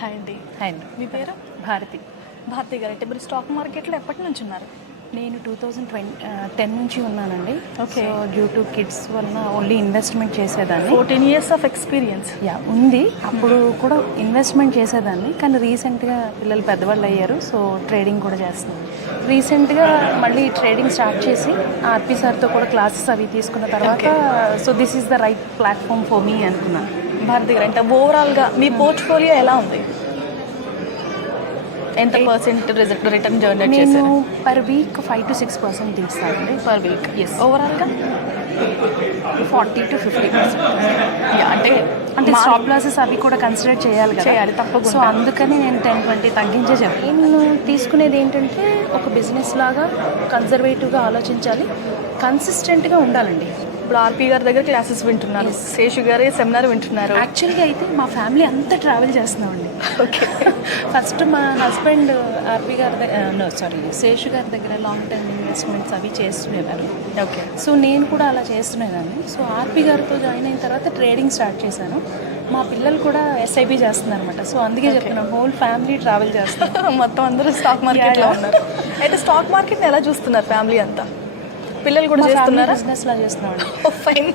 Hi అండి. Hi అండి. మీ పేరు? భారతి. భారతి గారు. అంటే మీరు స్టాక్ మార్కెట్లో ఎప్పటి నుంచి ఉన్నారు? నేను టూ థౌజండ్ ట్వంటీ టెన్ నుంచి ఉన్నానండి. సో డ్యూ టు కిడ్స్ వల్ల ఓన్లీ ఇన్వెస్ట్మెంట్ చేసేదాన్ని. Fourteen years of experience yeah ఉంది. అప్పుడు కూడా ఇన్వెస్ట్మెంట్ చేసేదాన్ని. కానీ రీసెంట్గా పిల్లలు పెద్దవాళ్ళు అయ్యారు. సో ట్రేడింగ్ కూడా చేస్తున్నాను రీసెంట్గా మళ్ళీ ట్రేడింగ్ స్టార్ట్ చేసి ఆర్పి సార్తో కూడా క్లాసెస్ అవి తీసుకున్న తర్వాత so this is the right platform for me అనుకున్నాను. భారతి గారు అంటే ఓవరాల్గా మీ పోర్ట్ఫోలియో ఎలా ఉంది? ఎంత పర్సెంట్ రిటర్న్ జనరేట్ నేను చేశారు? Per week five to six percent తీస్తానండి. Per week yes ఓవరాల్గా ఫార్టీ టు ఫిఫ్టీ పర్సెంట్ అంటే అంటే స్టాప్ లాసెస్ అవి కూడా కన్సిడర్ చేయాలి కదా. చేయాలి, తప్పకుండా. సో అందుకని నేను టెన్ ట్వంటీ తగ్గించే చెప్పాను నేను తీసుకునేది ఏంటంటే ఒక బిజినెస్ లాగా కన్జర్వేటివ్గా ఆలోచించాలి. కన్సిస్టెంట్గా ఉండాలండి. ఇప్పుడు ఆర్పి గారి దగ్గర క్లాసెస్ వింటున్నారు. శేషు గారి సెమినార్ వింటున్నారు. యాక్చువల్గా అయితే మా ఫ్యామిలీ అంతా ట్రావెల్ చేస్తున్నామండి. ఓకే. ఫస్ట్ మా హస్బెండ్ ఆర్పి గారి దగ్గర సారీ శేషు గారి దగ్గర లాంగ్ టర్మ్ ఇన్వెస్ట్మెంట్స్ అవి చేస్తుండేవారు ఓకే సో నేను కూడా అలా చేస్తున్నాను సో ఆర్పి గారితో జాయిన్ అయిన తర్వాత ట్రేడింగ్ స్టార్ట్ చేశాను. మా పిల్లలు కూడా ఎస్ఐబి చేస్తున్నారు అనమాట సో అందుకే చెప్తున్నాను హోల్ ఫ్యామిలీ ట్రావెల్ చేస్తున్నాం మొత్తం అందరూ స్టాక్ మార్కెట్లో. ఉన్నారు. అయితే స్టాక్ మార్కెట్ని ఎలా చూస్తున్నారు ఫ్యామిలీ అంతా? పిల్లలు కూడా చేస్తున్నారా? బిజినెస్ లా చేస్తున్నాం ఫైన్.